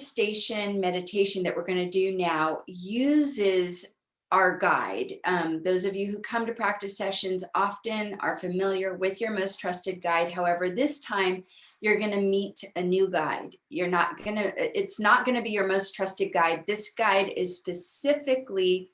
manifestation meditation that we're going to do now uses our guide. Those of you who come to practice sessions often are familiar with your most trusted guide. However, this time you're going to meet a new guide. It's not going to be your most trusted guide. This guide is specifically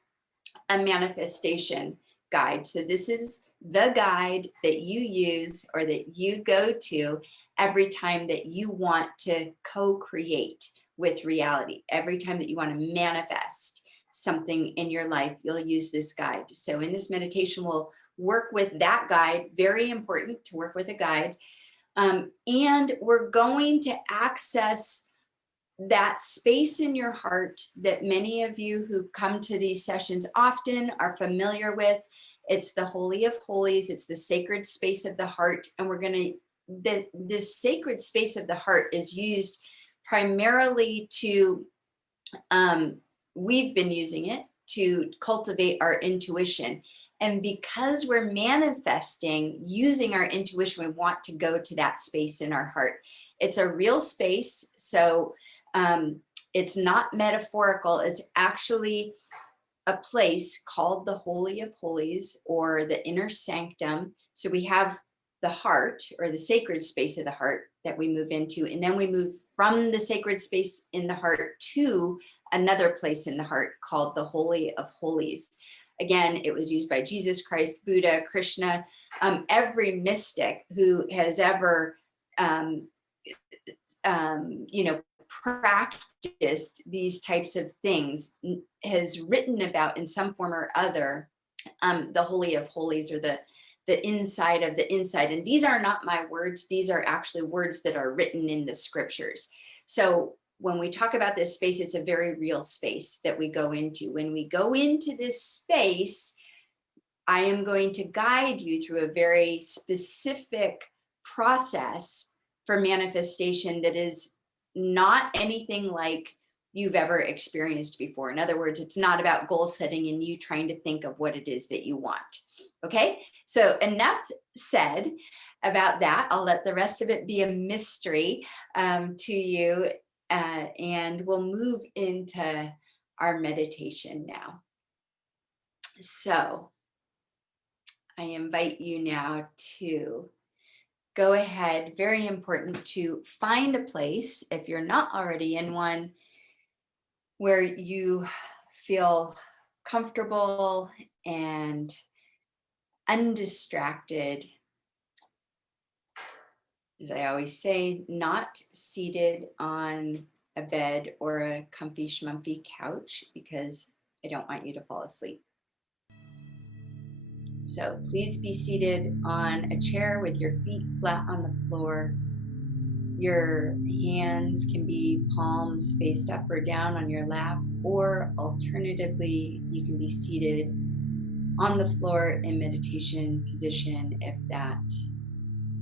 a manifestation guide. So this is the guide that you use or that you go to every time that you want to co-create with reality. Every time that you want to manifest something in your life, you'll use this guide. So in this meditation, we'll work with that guide. Very important to work with a guide. And we're going to access that space in your heart that many of you who come to these sessions often are familiar with. It's the Holy of Holies. It's the sacred space of the heart. And we're going to, this sacred space of the heart is used primarily to, we've been using it to cultivate our intuition. And because we're manifesting using our intuition, we want to go to that space in our heart. It's a real space. So it's not metaphorical. It's actually a place called the Holy of Holies or the inner sanctum. So we have the heart or the sacred space of the heart that we move into, and then we move from the sacred space in the heart to another place in the heart called the Holy of Holies. Again, it was used by Jesus Christ, Buddha, Krishna, every mystic who has ever, practiced these types of things has written about in some form or other the Holy of Holies or the inside of the inside. And these are not my words. These are actually words that are written in the scriptures. So when we talk about this space, it's a very real space that we go into. When we go into this space, I am going to guide you through a very specific process for manifestation that is not anything like you've ever experienced before. In other words, it's not about goal setting and you trying to think of what it is that you want. Okay, so enough said about that. I'll let the rest of it be a mystery to you, and we'll move into our meditation now. So I invite you now to go ahead, very important, to find a place, if you're not already in one, where you feel comfortable and undistracted. As I always say, not seated on a bed or a comfy schmumpy couch, because I don't want you to fall asleep. So please be seated on a chair with your feet flat on the floor. Your hands can be palms faced up or down on your lap, or alternatively, you can be seated on the floor in meditation position if that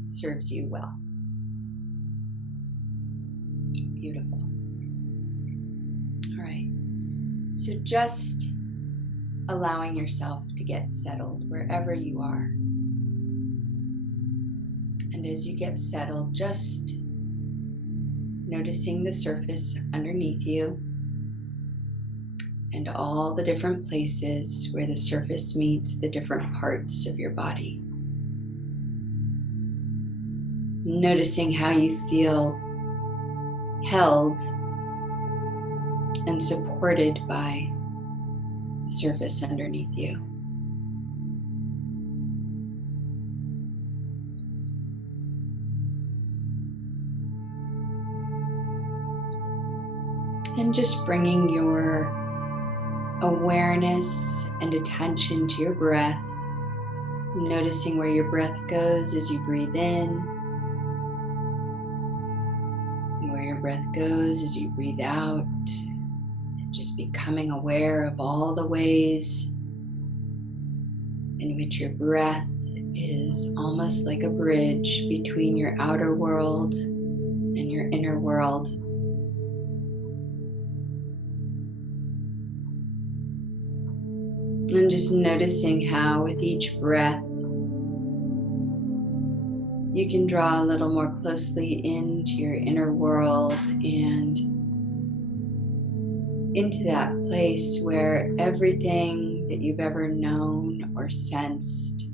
serves you well. Beautiful. All right. So just allowing yourself to get settled wherever you are. And as you get settled, just noticing the surface underneath you and all the different places where the surface meets the different parts of your body. Noticing how you feel held and supported by the surface underneath you. And just bringing your awareness and attention to your breath, noticing where your breath goes as you breathe in, and where your breath goes as you breathe out, and just becoming aware of all the ways in which your breath is almost like a bridge between your outer world and your inner world. And just noticing how with each breath, you can draw a little more closely into your inner world and into that place where everything that you've ever known or sensed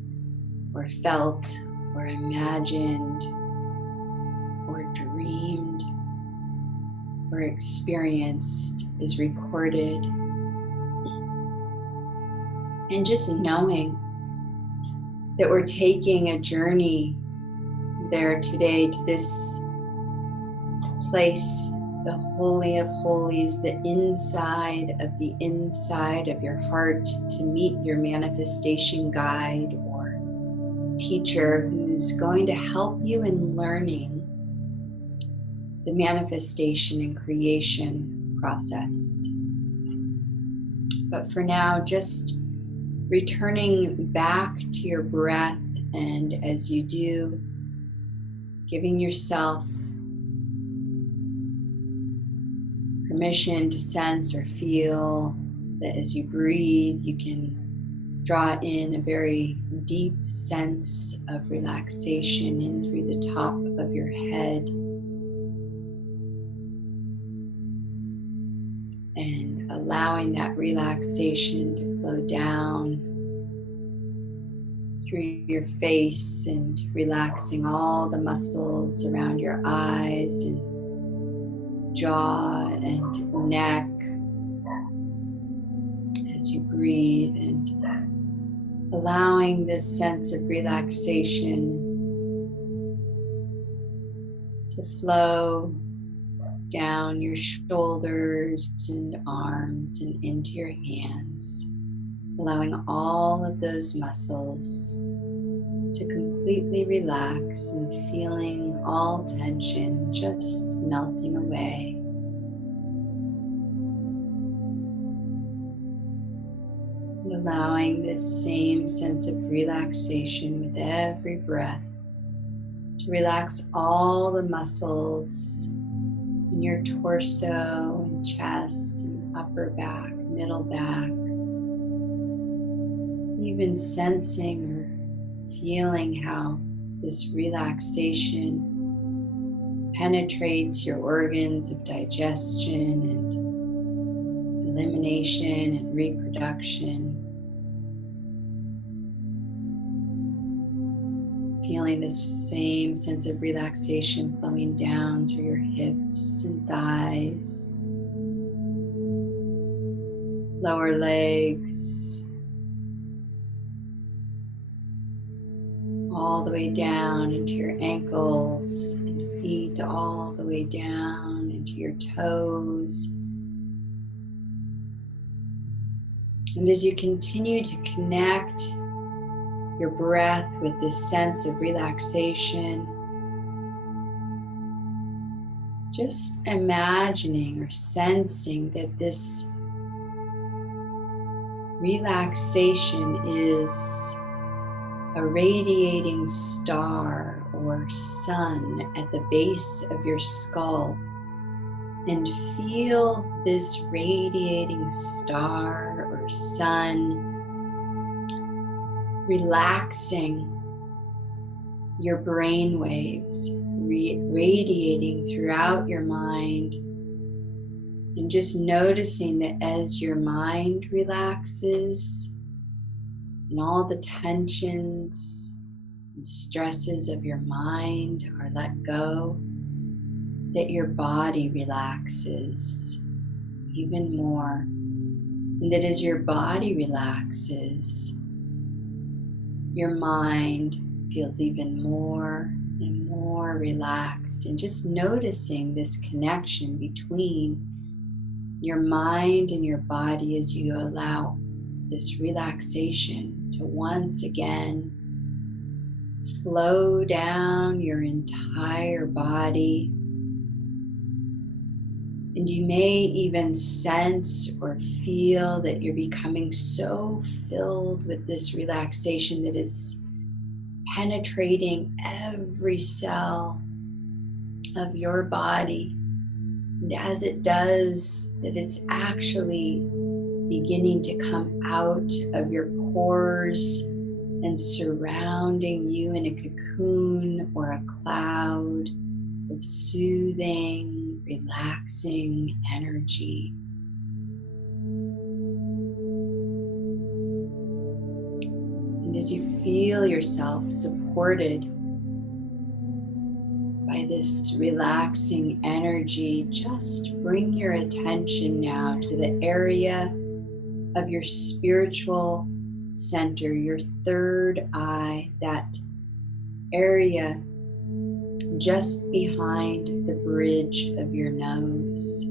or felt or imagined or dreamed or experienced is recorded. And just knowing that we're taking a journey there today to this place, the Holy of Holies, the inside of your heart, to meet your manifestation guide or teacher who's going to help you in learning the manifestation and creation process. But for now, just returning back to your breath, and as you do, giving yourself permission to sense or feel that as you breathe, you can draw in a very deep sense of relaxation in through the top of your head, and allowing that relaxation to flow down through your face and relaxing all the muscles around your eyes and jaw and neck as you breathe, and allowing this sense of relaxation to flow down your shoulders and arms and into your hands, allowing all of those muscles to completely relax and feeling all tension just melting away. And allowing this same sense of relaxation with every breath to relax all the muscles in your torso and chest and upper back, middle back, even sensing or feeling how this relaxation penetrates your organs of digestion and elimination and reproduction. Feeling this same sense of relaxation flowing down through your hips and thighs, lower legs, all the way down into your ankles and feet, all the way down into your toes. And as you continue to connect your breath with this sense of relaxation, just imagining or sensing that this relaxation is a radiating star or sun at the base of your skull, and feel this radiating star or sun relaxing your brain waves, radiating throughout your mind, and just noticing that as your mind relaxes and all the tensions and stresses of your mind are let go, that your body relaxes even more, and that as your body relaxes, your mind feels even more and more relaxed, and just noticing this connection between your mind and your body as you allow this relaxation to once again flow down your entire body. And you may even sense or feel that you're becoming so filled with this relaxation that it's penetrating every cell of your body. And as it does, that it's actually beginning to come out of your pores and surrounding you in a cocoon or a cloud of soothing, relaxing energy. As you feel yourself supported by this relaxing energy, just bring your attention now to the area of your spiritual center, your third eye, that area just behind the bridge of your nose.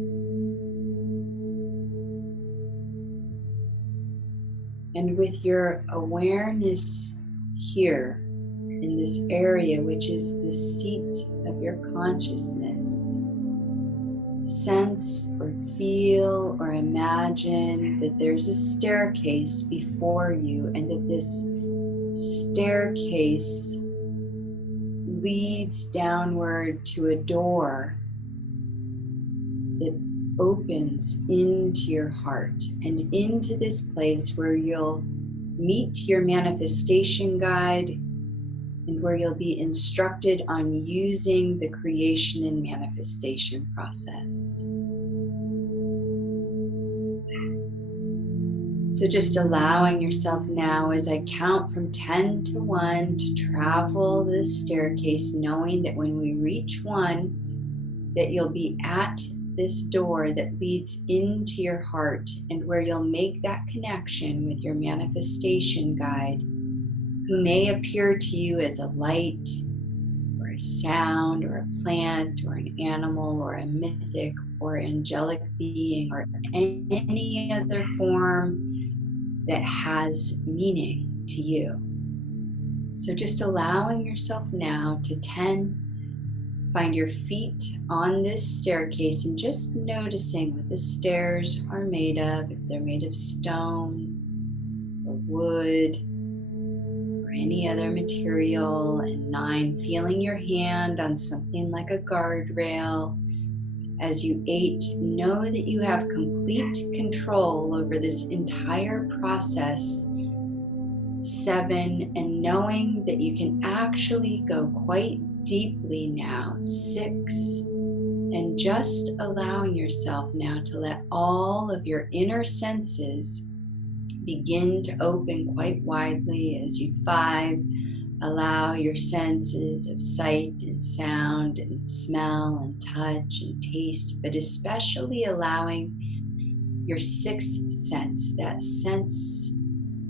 And with your awareness here in this area, which is the seat of your consciousness, sense or feel or imagine that there's a staircase before you, and that this staircase leads downward to a door that opens into your heart and into this place where you'll meet your manifestation guide and where you'll be instructed on using the creation and manifestation process. So just allowing yourself now, as I count from 10 to 1, to travel this staircase, knowing that when we reach 1, that you'll be at this door that leads into your heart, and where you'll make that connection with your manifestation guide, who may appear to you as a light or a sound or a plant or an animal or a mythic or angelic being or any other form that has meaning to you. So just allowing yourself now to 10, find your feet on this staircase and just noticing what the stairs are made of, if they're made of stone or wood or any other material. And 9, feeling your hand on something like a guardrail. As you 8, know that you have complete control over this entire process. 7, and knowing that you can actually go quite deeply now. 6, and just allowing yourself now to let all of your inner senses begin to open quite widely. As you 5, allow your senses of sight and sound and smell and touch and taste, but especially allowing your 6th sense, that sense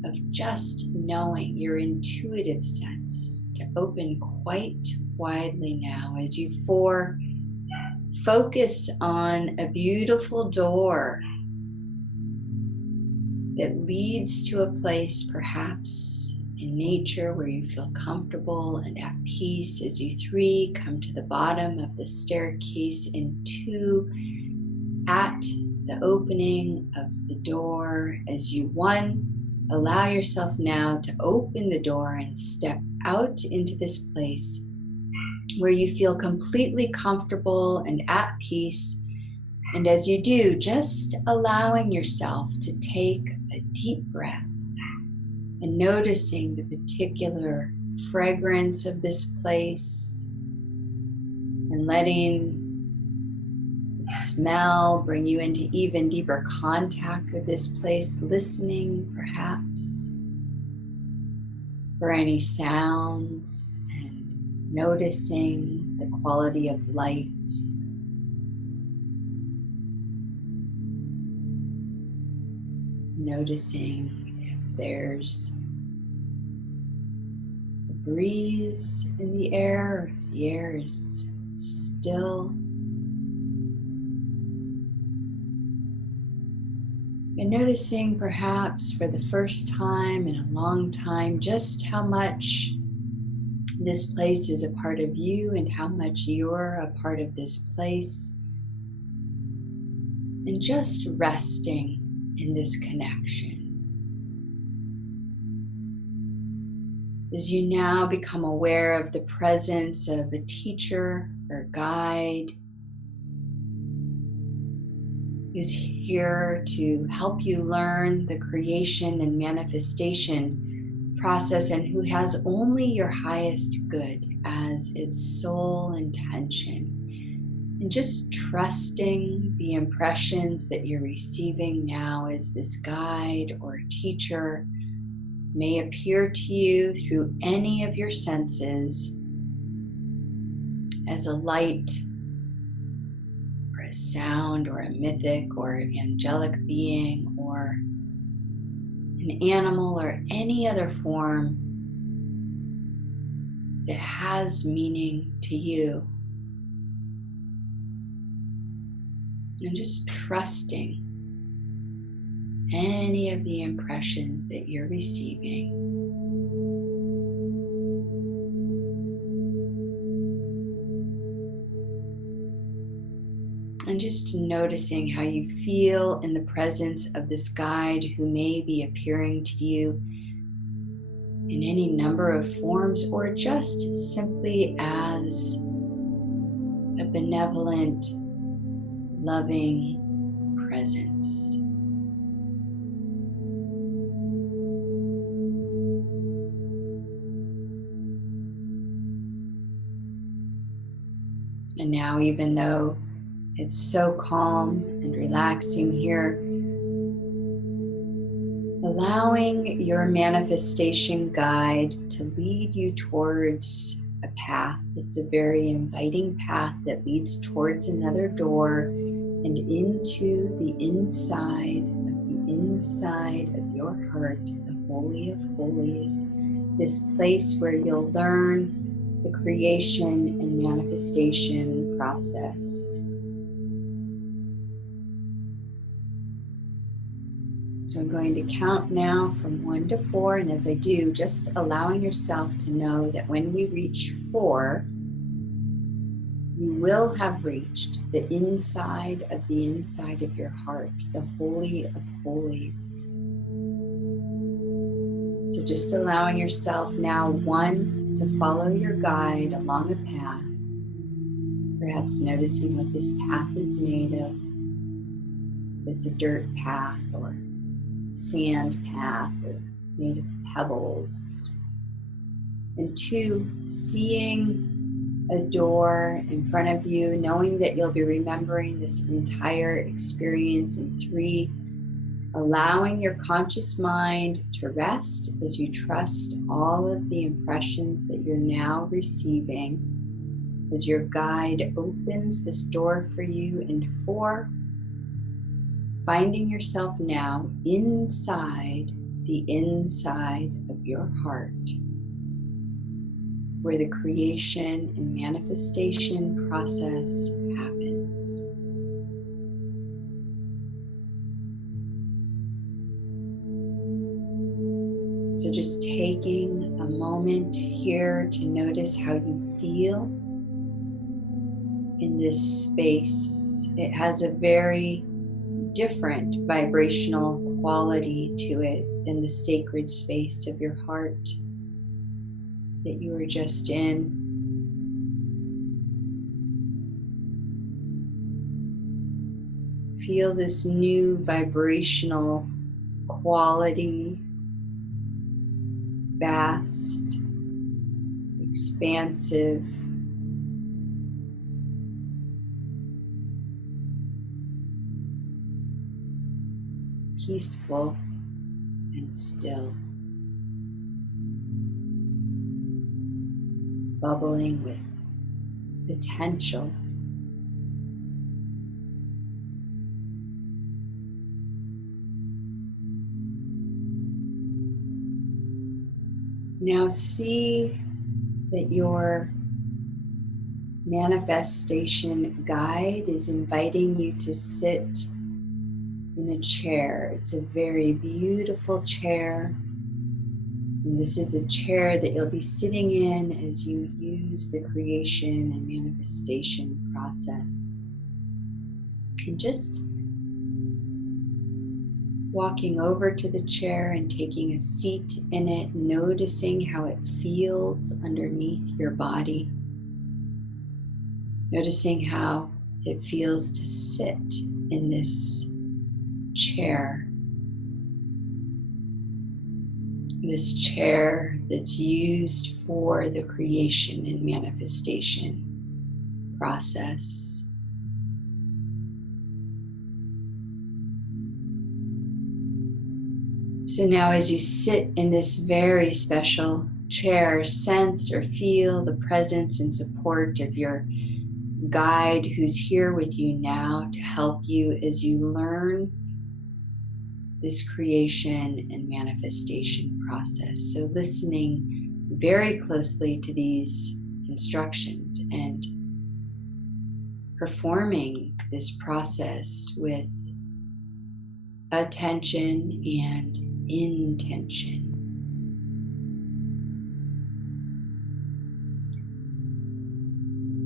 of just knowing, your intuitive sense, to open quite widely now. As you 4, focus on a beautiful door that leads to a place perhaps in nature where you feel comfortable and at peace. As you 3, come to the bottom of the staircase. And 2, at the opening of the door. As you 1, allow yourself now to open the door and step out into this place where you feel completely comfortable and at peace. And as you do, just allowing yourself to take a deep breath and noticing the particular fragrance of this place, and letting the smell bring you into even deeper contact with this place, listening perhaps for any sounds and noticing the quality of light. Noticing if there's a breeze in the air, or if the air is still. And noticing perhaps for the first time in a long time just how much this place is a part of you and how much you're a part of this place. And just resting in this connection. As you now become aware of the presence of a teacher or guide who's here to help you learn the creation and manifestation process, and who has only your highest good as its sole intention. And just trusting the impressions that you're receiving now as this guide or teacher may appear to you through any of your senses as a light or a sound or a mythic or angelic being or an animal or any other form that has meaning to you. And just trusting any of the impressions that you're receiving. And just noticing how you feel in the presence of this guide who may be appearing to you in any number of forms or just simply as a benevolent, loving presence. And now, even though it's so calm and relaxing here, allowing your manifestation guide to lead you towards a path that's a very inviting path that leads towards another door and into the inside of your heart, the Holy of Holies, this place where you'll learn the creation and manifestation process. So I'm going to count now from 1 to 4, and as I do, just allowing yourself to know that when we reach 4, you will have reached the inside of your heart, the Holy of Holies. So just allowing yourself now, 1, to follow your guide along a path, perhaps noticing what this path is made of. If it's a dirt path or sand path or made of pebbles. And 2, seeing a door in front of you, knowing that you'll be remembering this entire experience. And 3, allowing your conscious mind to rest as you trust all of the impressions that you're now receiving as your guide opens this door for you. And 4, finding yourself now inside the inside of your heart, where the creation and manifestation process happens. So just taking a moment here to notice how you feel in this space. It has a very different vibrational quality to it than the sacred space of your heart that you were just in. Feel this new vibrational quality, vast, expansive, peaceful, and still, bubbling with potential. Now see that your manifestation guide is inviting you to sit in a chair. It's a very beautiful chair. And this is a chair that you'll be sitting in as you use the creation and manifestation process. And just walking over to the chair and taking a seat in it, noticing how it feels underneath your body. Noticing how it feels to sit in this chair. This chair that's used for the creation and manifestation process. So now as you sit in this very special chair, sense or feel the presence and support of your guide who's here with you now to help you as you learn this creation and manifestation process. So listening very closely to these instructions and performing this process with attention and intention.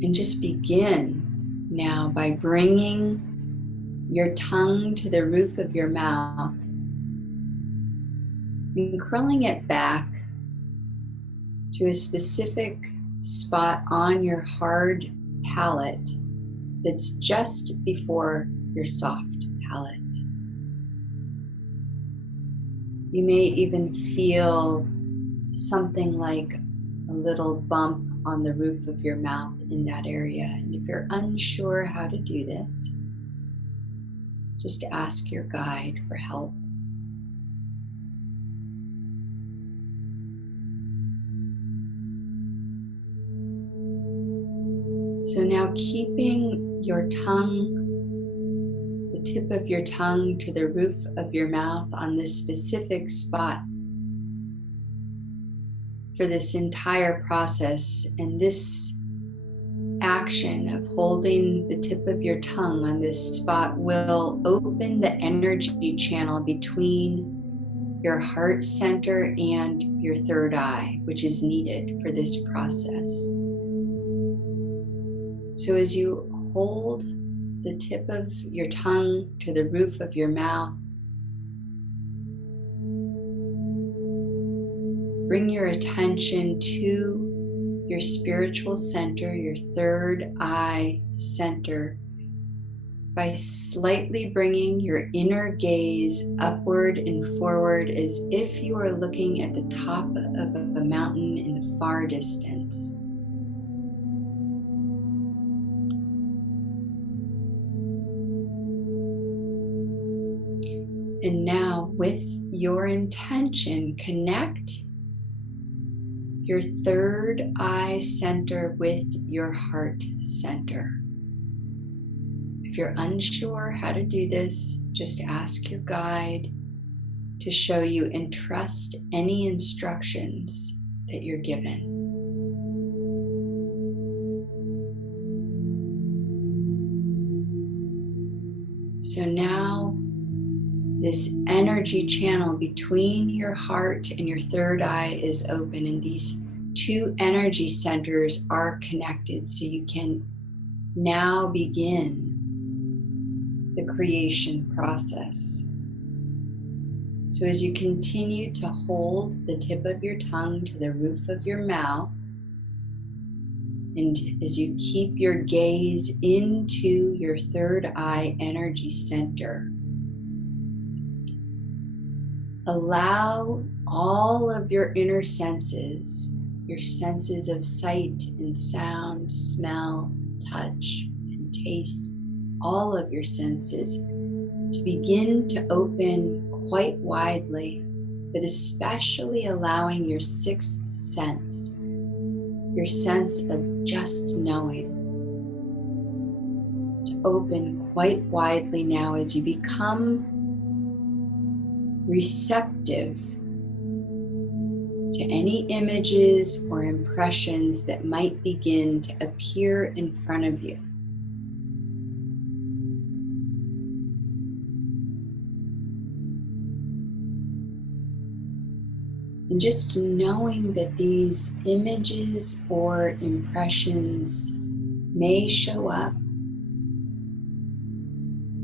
And just begin now by bringing your tongue to the roof of your mouth and curling it back to a specific spot on your hard palate that's just before your soft palate. You may even feel something like a little bump on the roof of your mouth in that area. And if you're unsure how to do this, just ask your guide for help. So now keeping your tongue, the tip of your tongue to the roof of your mouth on this specific spot for this entire process, and this action of holding the tip of your tongue on this spot will open the energy channel between your heart center and your third eye, which is needed for this process. So as you hold the tip of your tongue to the roof of your mouth, bring your attention to your spiritual center, your third eye center, by slightly bringing your inner gaze upward and forward as if you are looking at the top of a mountain in the far distance. And now, with your intention, connect your third eye center with your heart center. If you're unsure how to do this, just ask your guide to show you and trust any instructions that you're given. So now, this energy channel between your heart and your third eye is open, and these two energy centers are connected, so you can now begin the creation process. So as you continue to hold the tip of your tongue to the roof of your mouth, and as you keep your gaze into your third eye energy center, allow all of your inner senses, your senses of sight and sound, smell, touch, and taste, all of your senses to begin to open quite widely, but especially allowing your sixth sense, your sense of just knowing, to open quite widely now as you become receptive to any images or impressions that might begin to appear in front of you. And just knowing that these images or impressions may show up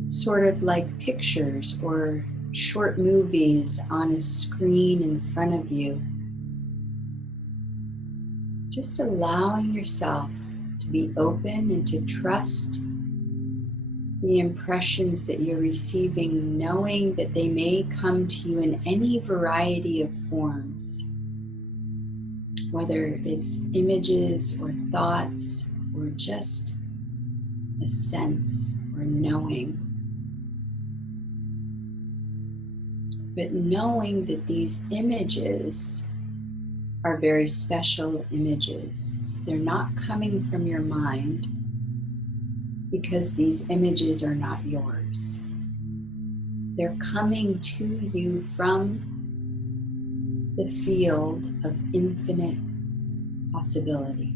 sort of like pictures or short movies on a screen in front of you. Just allowing yourself to be open and to trust the impressions that you're receiving, knowing that they may come to you in any variety of forms, whether it's images or thoughts or just a sense or knowing. but knowing that these images are very special images. They're not coming from your mind because these images are not yours. They're coming to you from the field of infinite possibility.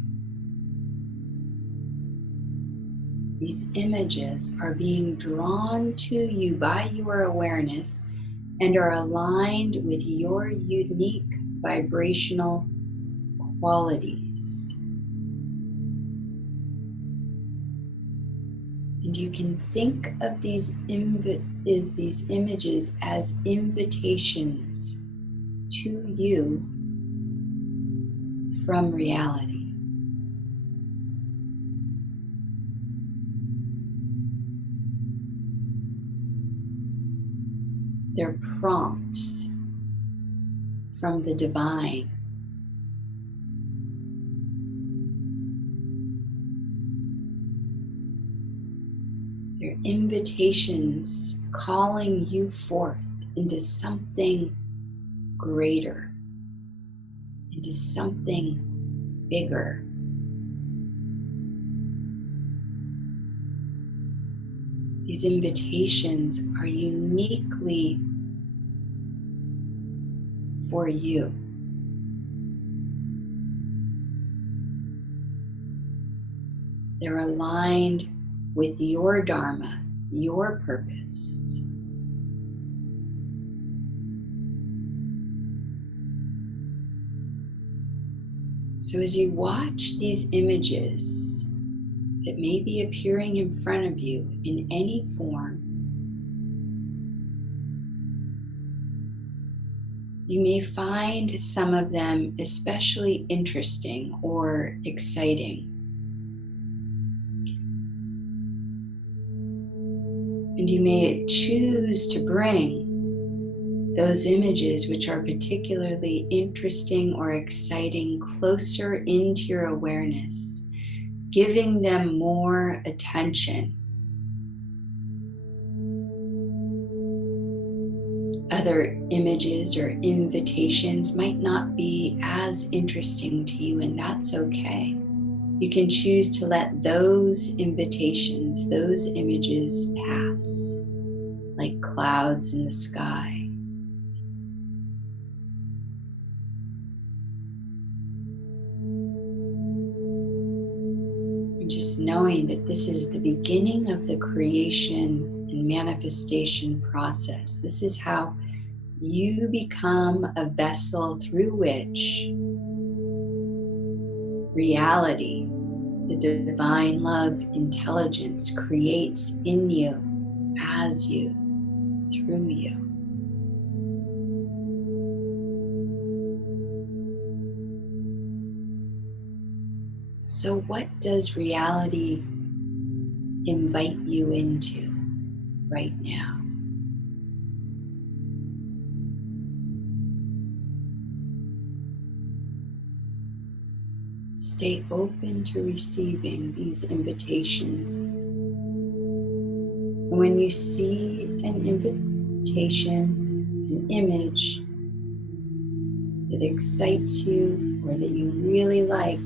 These images are being drawn to you by your awareness and are aligned with your unique vibrational qualities. And you can think of these images as invitations to you from reality. They're prompts from the divine. They're invitations calling you forth into something greater, into something bigger. These invitations are uniquely for you. They're aligned with your dharma, your purpose. So as you watch these images that may be appearing in front of you in any form, you may find some of them especially interesting or exciting. And you may choose to bring those images which are particularly interesting or exciting closer into your awareness, giving them more attention. Other images or invitations might not be as interesting to you, and that's okay. You can choose to let those invitations, those images pass, like clouds in the sky. And just knowing that this is the beginning of the creation and manifestation process. This is how you become a vessel through which reality, the divine love intelligence, creates in you, as you, through you. So what does reality invite you into right now? Stay open to receiving these invitations. And when you see an invitation, an image that excites you or that you really like,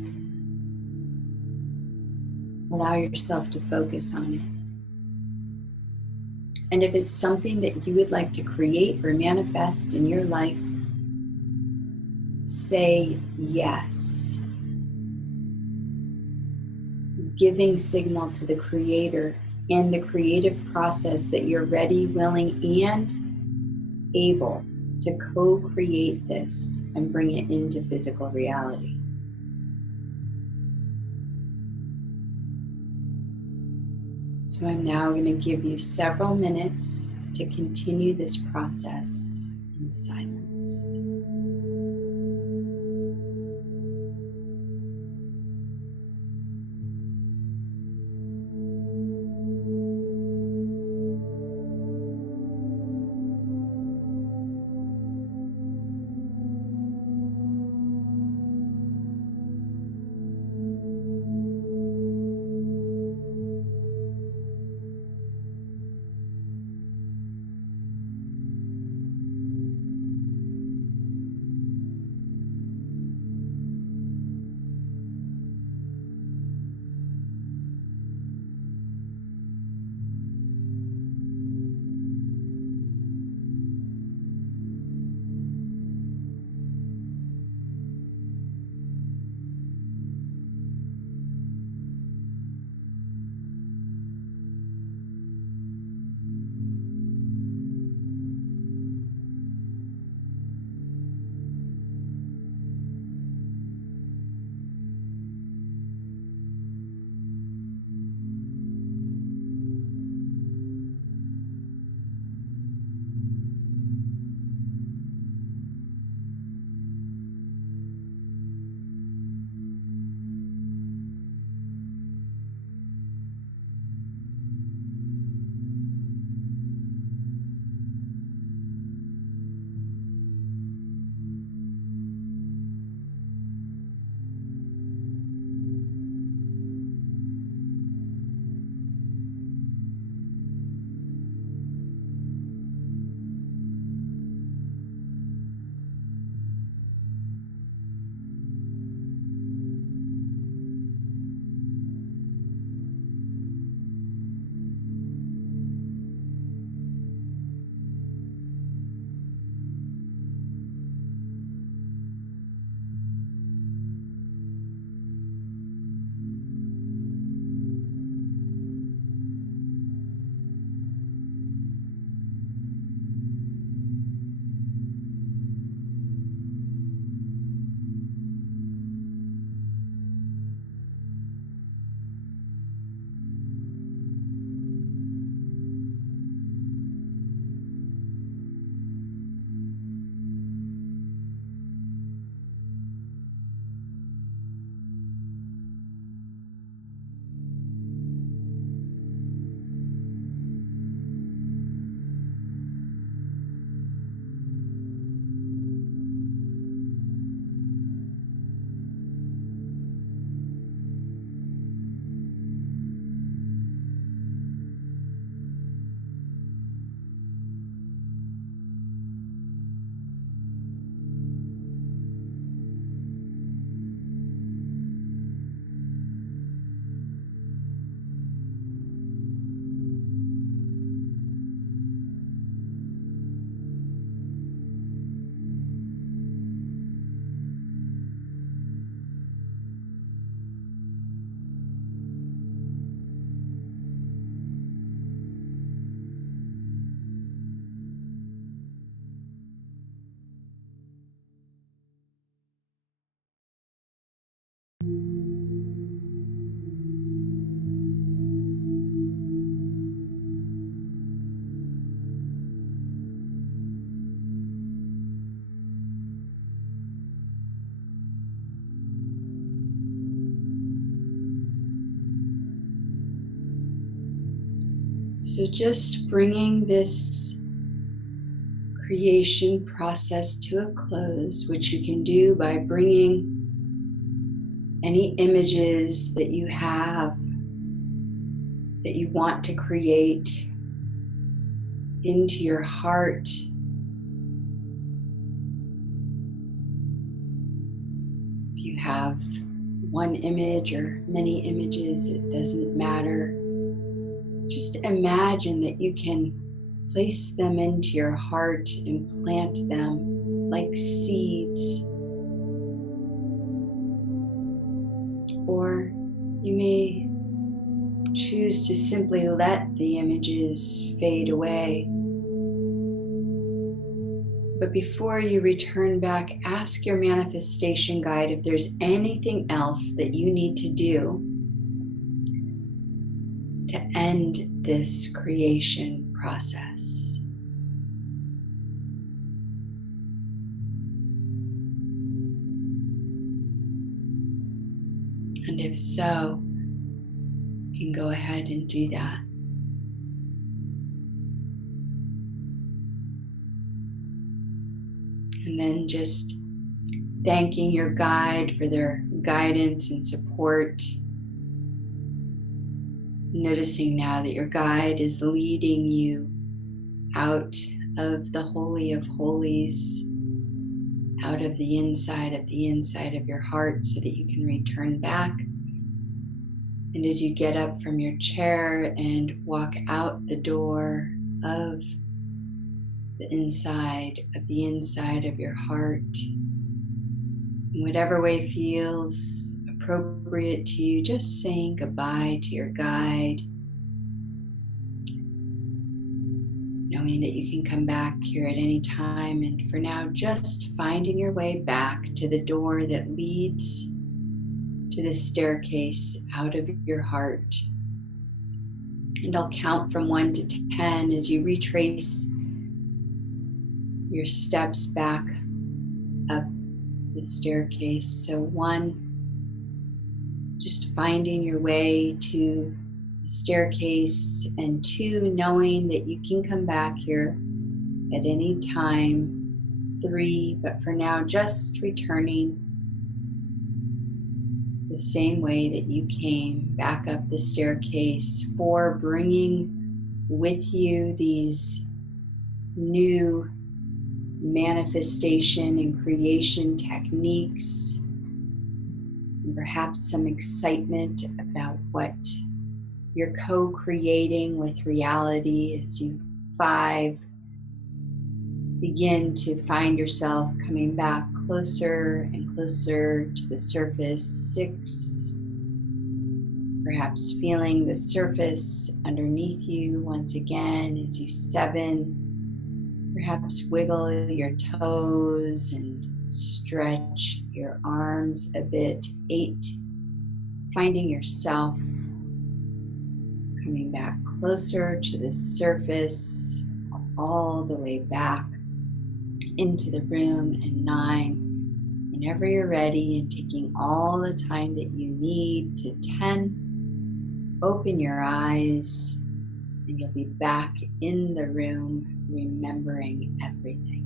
allow yourself to focus on it. And if it's something that you would like to create or manifest in your life, say yes. Giving signal to the Creator and the creative process that you're ready, willing, and able to co-create this and bring it into physical reality. So I'm now going to give you several minutes to continue this process in silence. So just bringing this creation process to a close, which you can do by bringing any images that you have that you want to create into your heart. If you have one image or many images, it doesn't matter. Just imagine that you can place them into your heart and plant them like seeds. Or you may choose to simply let the images fade away. But before you return back, ask your manifestation guide if there's anything else that you need to do to end this creation process. And if so, you can go ahead and do that. And then just thanking your guide for their guidance and support. Noticing now that your guide is leading you out of the Holy of Holies, out of the inside of your heart, so that you can return back. And as you get up from your chair and walk out the door of the inside of your heart, in whatever way feels appropriate to you, just saying goodbye to your guide, knowing that you can come back here at any time. And for now, just finding your way back to the door that leads to the staircase out of your heart. And I'll count from 1 to 10 as you retrace your steps back up the staircase. So 1, just finding your way to the staircase, and 2, knowing that you can come back here at any time. 3, but for now, just returning the same way that you came back up the staircase. 4, bringing with you these new manifestation and creation techniques, and perhaps some excitement about what you're co-creating with reality as you 5 begin to find yourself coming back closer and closer to the surface. 6, perhaps feeling the surface underneath you once again as you 7, perhaps wiggle your toes and stretch your arms a bit. 8, finding yourself coming back closer to the surface, all the way back into the room. And 9, whenever you're ready and taking all the time that you need, to 10, open your eyes and you'll be back in the room, remembering everything.